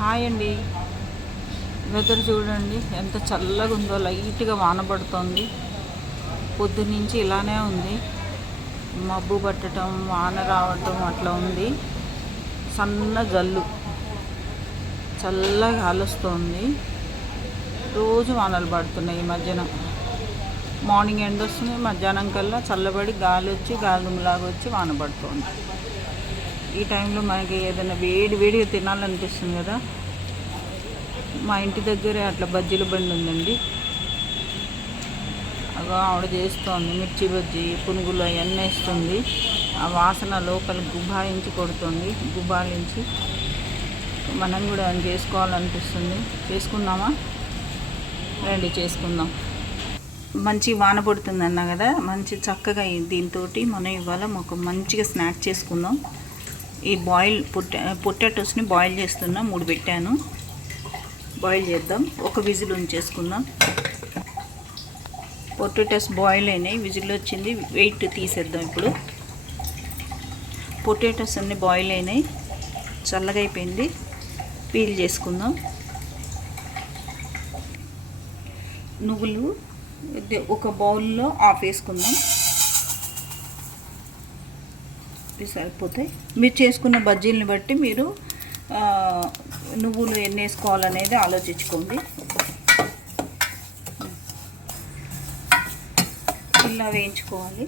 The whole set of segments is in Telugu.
హాయ్ అండి. వెదర్ చూడండి ఎంత చల్లగా ఉందో. లైట్గా వాన పడుతుంది. పొద్దున్నుంచి ఇలానే ఉంది. మబ్బు పట్టడం, వాన రావటం అట్లా ఉంది. సన్న జల్లు, చల్లగా గాలొస్తుంది. రోజు వానలు పడుతున్నాయి ఈ మధ్యన. మార్నింగ్ ఎండ వస్తుంది, మధ్యాహ్నం కల్లా చల్లబడి గాలి వచ్చి గాలిదుమ్ములాగా వచ్చి వాన పడుతుంది. ఈ టైంలో మనకి ఏదైనా వేడిగా తినాలనిపిస్తుంది కదా. మా ఇంటి దగ్గరే అట్లా బజ్జీల బండి ఉందండి. అగో ఆవిడ చేస్తోంది మిర్చి బజ్జీ, పునుగులు అవన్నీ వేస్తుంది. ఆ వాసన లోపల గుబాయించి కొడుతుంది. గుబాలించి మనం కూడా చేసుకోవాలనిపిస్తుంది. చేసుకుందామా? రండి చేసుకుందాం. మంచి వాన పడుతుంది అన్నా కదా, మంచి చక్కగా దీంతో మనం ఇవాళ ఒక మంచిగా స్నాక్ చేసుకుందాం. ఈ పొటాటోస్ని బాయిల్ చేస్తున్నా. 3 పెట్టాను. బాయిల్ చేద్దాం. ఒక విజిల్ ఉంచేసుకుందాం. పొటాటోస్ బాయిల్ అయినాయి, విజిల్ వచ్చింది. వెయిట్ తీసేద్దాం. ఇప్పుడు పొటాటోస్ అన్నీ బాయిల్ అయినాయి, చల్లగా అయిపోయింది. పీల్ చేసుకుందాం. నువ్వులు ఒక బౌల్లో ఆఫ్ వేసుకుందాం. సరిపోతాయి. మీరు చేసుకున్న బజ్జీలను బట్టి మీరు నువ్వులు ఎన్ని వేసుకోవాలనేది ఆలోచించుకోండి. ఇలా వేయించుకోవాలి.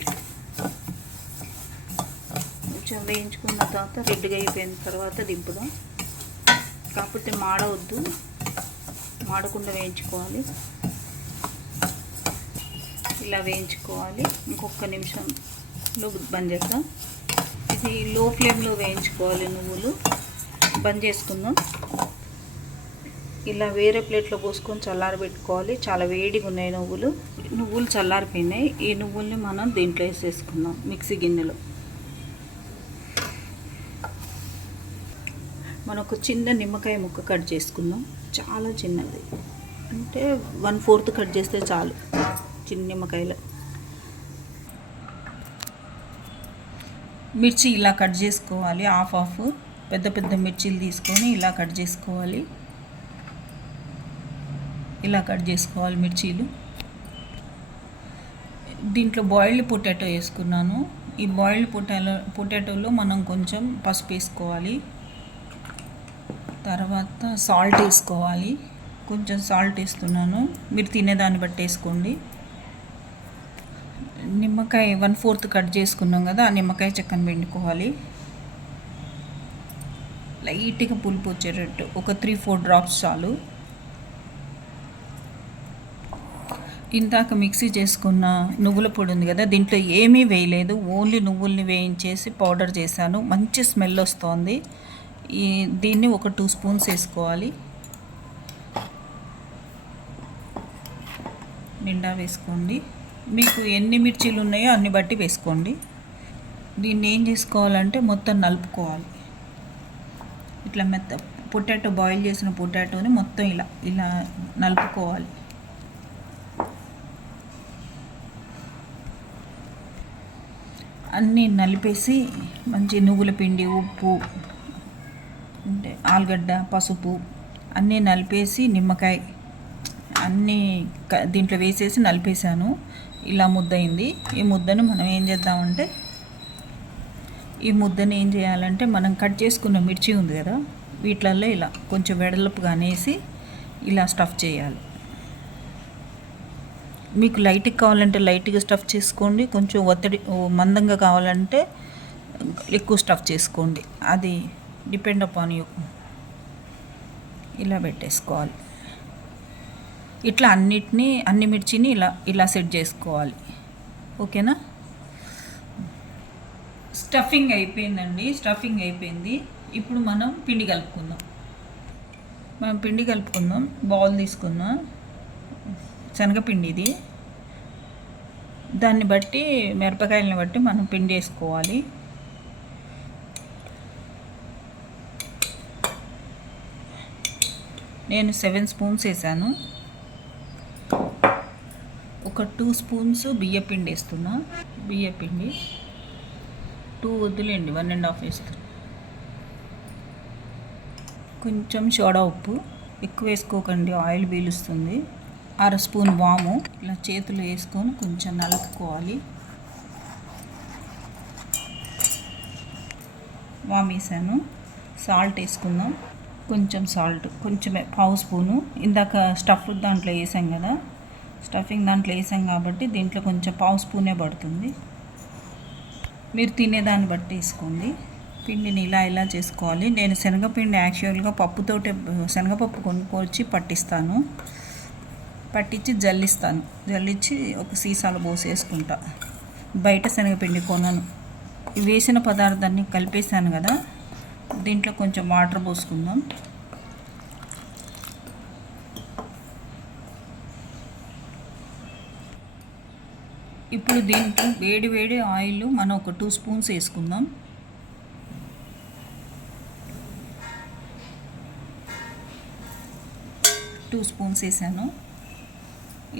కొంచెం వేయించుకున్న తర్వాత రెడ్గా అయిపోయిన తర్వాత దింపుదాం. కాకపోతే మాడవద్దు, మాడకుండా వేయించుకోవాలి. ఇలా వేయించుకోవాలి. ఇంకొక నిమిషంలో బంద్ చేద్దాం. ఇది లో ఫ్లేమ్లో వేయించుకోవాలి. నువ్వులు బంద్ చేసుకుందాం. ఇలా వేరే ప్లేట్లో పోసుకొని చల్లారబెట్టుకోవాలి. చాలా వేడిగా ఉన్నాయి నువ్వులు చల్లారిపోయినాయి. ఈ నువ్వుల్ని మనం దీంట్లో వేసేసుకుందాం. మిక్సీ గిన్నెలో మనం ఒక చిన్న నిమ్మకాయ ముక్క కట్ చేసుకుందాం. చాలా చిన్నది, అంటే 1/4 కట్ చేస్తే చాలు. చిన్న నిమ్మకాయలో మిర్చి ఇలా కట్ చేసుకోవాలి. హాఫ్ పెద్ద పెద్ద మిర్చీలు తీసుకొని ఇలా కట్ చేసుకోవాలి. ఇలా కట్ చేసుకోవాలి మిర్చీలు. దీంట్లో బాయిల్డ్ పొటాటో వేసుకున్నాను. ఈ బాయిల్డ్ పొటాటోలో మనం కొంచెం పసుపు వేసుకోవాలి. తర్వాత సాల్ట్ వేసుకోవాలి. కొంచెం సాల్ట్ వేస్తున్నాను, మీరు తినేదాన్ని బట్టి వేసుకోండి. నిమ్మకాయ 1/4 కట్ చేసుకున్నాం కదా, ఆ నిమ్మకాయ చెక్కను పిండుకోవాలి. లైట్గా పులుపు వచ్చేటట్టు ఒక 3-4 డ్రాప్స్ చాలు. ఇందాక మిక్సీ చేసుకున్న నువ్వుల పొడి ఉంది కదా, దీంట్లో ఏమీ వేయలేదు, ఓన్లీ నువ్వుల్ని వేయించేసి పౌడర్ చేశాను. మంచి స్మెల్ వస్తుంది. దీన్ని ఒక 2 స్పూన్స్ వేసుకోవాలి. నిండా వేసుకోండి. మీకు ఎన్ని మిర్చీలు ఉన్నాయో అన్ని బట్టి వేసుకోండి. దీన్ని ఏం చేసుకోవాలంటే మొత్తం నలుపుకోవాలి. ఇట్లా పొటాటో బాయిల్ చేసిన పొటాటోని మొత్తం ఇలా నలుపుకోవాలి. అన్నీ నలిపేసి మంచి నువ్వుల పిండి, ఉప్పు, అంటే ఆలుగడ్డ, పసుపు అన్నీ నలిపేసి నిమ్మకాయ అన్నీ దీంట్లో వేసేసి నలిపేసాను. ఇలా ముద్ద అయింది. ఈ ముద్దను మనం ఏం చేద్దామంటే, ఏం చేయాలంటే మనం కట్ చేసుకున్న మిర్చి ఉంది కదా, వీటిల్లో ఇలా కొంచెం వెడల్పుగా అనేసి ఇలా స్టఫ్ చేయాలి. మీకు లైట్గా కావాలంటే లైట్గా స్టఫ్ చేసుకోండి. కొంచెం మందంగా కావాలంటే ఎక్కువ స్టఫ్ చేసుకోండి. అది డిపెండ్ అపాన్ యూ. ఇలా పెట్టేసుకోవాలి. ఇట్లా అన్ని మిర్చిని ఇలా సెట్ చేసుకోవాలి. ఓకేనా? స్టఫింగ్ అయిపోయిందండి. స్టఫింగ్ అయిపోయింది. ఇప్పుడు మనం పిండి కలుపుకుందాం. బౌల్ తీసుకుందాం. శనగపిండి ఇది. దాన్ని బట్టి, మిరపకాయలని బట్టి మనం పిండి వేసుకోవాలి. నేను 7 స్పూన్స్ వేసాను. ఒక 2 స్పూన్స్ బియ్యపిండి వేస్తున్నా. బియ్యపిండి 2 వద్దులేండి, 1.5 వేస్తున్నా. కొంచెం సోడా ఉప్పు, ఎక్కువ వేసుకోకండి, ఆయిల్ పీలుస్తుంది. 1/2 స్పూన్ వాము ఇలా చేతులు వేసుకొని కొంచెం నలుపుకోవాలి. వాము వేసాను. సాల్ట్ వేసుకుందాం. కొంచెం సాల్ట్, కొంచెమే 1/2 స్పూను. ఇందాక స్టఫ్ దాంట్లో వేసాం కదా, స్టఫింగ్ దాంట్లో వేసాం కాబట్టి దీంట్లో కొంచెం 1/2 స్పూనే పడుతుంది. మీరు తినేదాన్ని బట్టి వేసుకోండి. పిండిని ఇలా చేసుకోవాలి. నేను శనగపిండి యాక్చువల్గా పప్పుతోటే, శనగపప్పు కొనుక్కొచ్చి పట్టిస్తాను. పట్టించి జల్లించి ఒక సీసాలో పోసేసుకుంటా. బయట శనగపిండి కొనను. వేసిన పదార్థాన్ని కలిపేసాను కదా, దీంట్లో కొంచెం వాటర్ పోసుకుందాం. ఇప్పుడు దీంట్లో వేడి ఆయిల్ మనం ఒక 2 స్పూన్స్ వేసుకుందాం. వేసాను.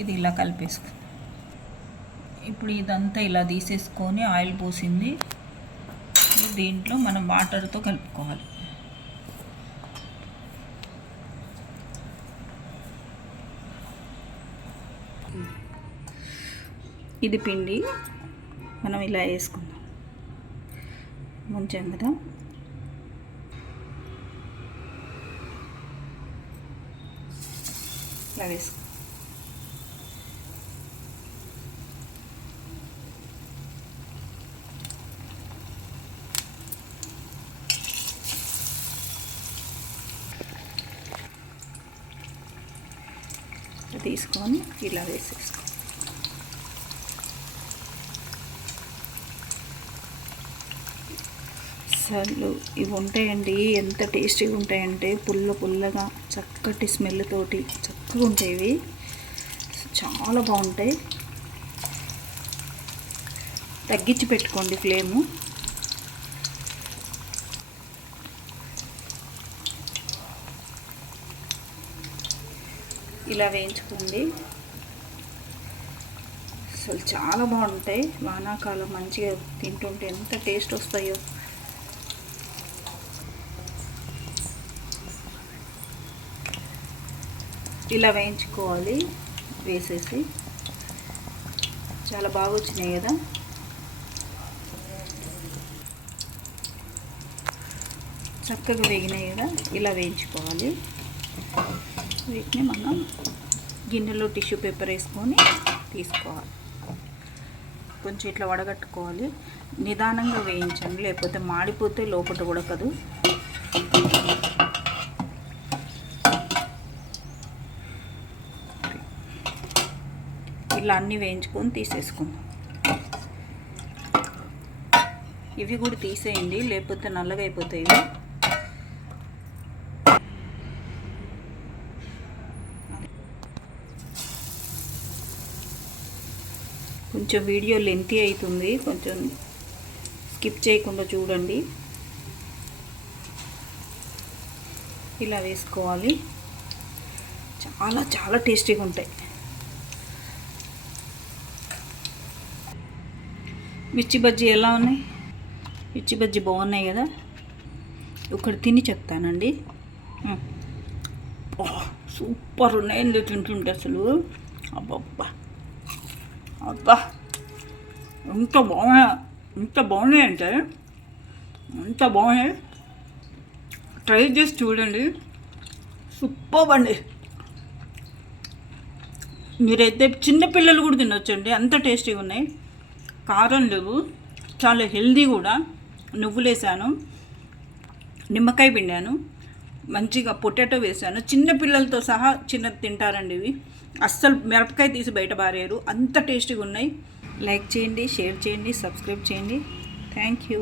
ఇది ఇలా కలిపేసుకుందాం. ఇప్పుడు ఇదంతా ఇలా తీసేసుకొని ఆయిల్ పోసింది దీంట్లో మనం వాటర్తో కలుపుకోవాలి. ఇది పిండి మనం ఇలా వేసుకుందాం. ముంచాం కదా, ఇలా వేసుకుందాం. తీసుకొని ఇలా వేసేసుకో. అసలు ఇవి ఉంటాయండి, ఎంత టేస్టీగా ఉంటాయంటే పుల్లగా చక్కటి స్మెల్ తోటి చక్కగా ఉంటాయి. ఇవి చాలా బాగుంటాయి. తగ్గించి పెట్టుకోండి ఫ్లేము. ఇలా వేయించుకోండి. అసలు చాలా బాగుంటాయి. వానాకాలం మంచిగా తింటుంటే ఎంత టేస్ట్ వస్తాయో. ఇలా వేయించుకోవాలి. వేసేసి చాలా బాగా వచ్చినాయి కదా. చక్కగా వేగినాయి కదా, ఇలా వేయించుకోవాలి. వీటిని మనం గిన్నెలో టిష్యూ పేపర్ వేసుకొని తీసుకోవాలి. కొంచెం ఇట్లా వడగట్టుకోవాలి. నిదానంగా వేయించండి, లేకపోతే మాడిపోతే లోపల ఉడకదు. ఇలా అన్నీ వేయించుకొని తీసేసుకుందాం. ఇవి కూడా తీసేయండి, లేకపోతే నల్లగా అయిపోతాయి. కొంచెం వీడియో లెంతీ అవుతుంది, కొంచెం స్కిప్ చేయకుండా చూడండి. ఇలా వేసుకోవాలి. చాలా టేస్టీగా ఉంటాయి. మిర్చి బజ్జీ ఎలా ఉన్నాయి? మిర్చి బజ్జీ బాగున్నాయి కదా. ఒకటి తిని చెప్తానండి. సూపర్ ఉన్నాయండి తింటుంటే అసలు. అబ్బా ఎంత బాగున్నాయంటే ఎంత బాగున్నాయి. ట్రై చేసి చూడండి, సూపర్ అండి. మీరైతే చిన్నపిల్లలు కూడా తినొచ్చండి, అంత టేస్టీగా ఉన్నాయి. కారం లేవు, చాలా హెల్దీ కూడా. నువ్వులు వేసాను, నిమ్మకాయ పిండాను, మంచిగా పొటాటో వేసాను. చిన్నపిల్లలతో సహా చిన్నది తింటారండి ఇవి. అస్సలు మిరపకాయ తీసి బయట పారేయరు, అంత టేస్టీగా ఉన్నాయి. లైక్ చేయండి, షేర్ చేయండి, సబ్స్క్రైబ్ చేయండి. Thank you.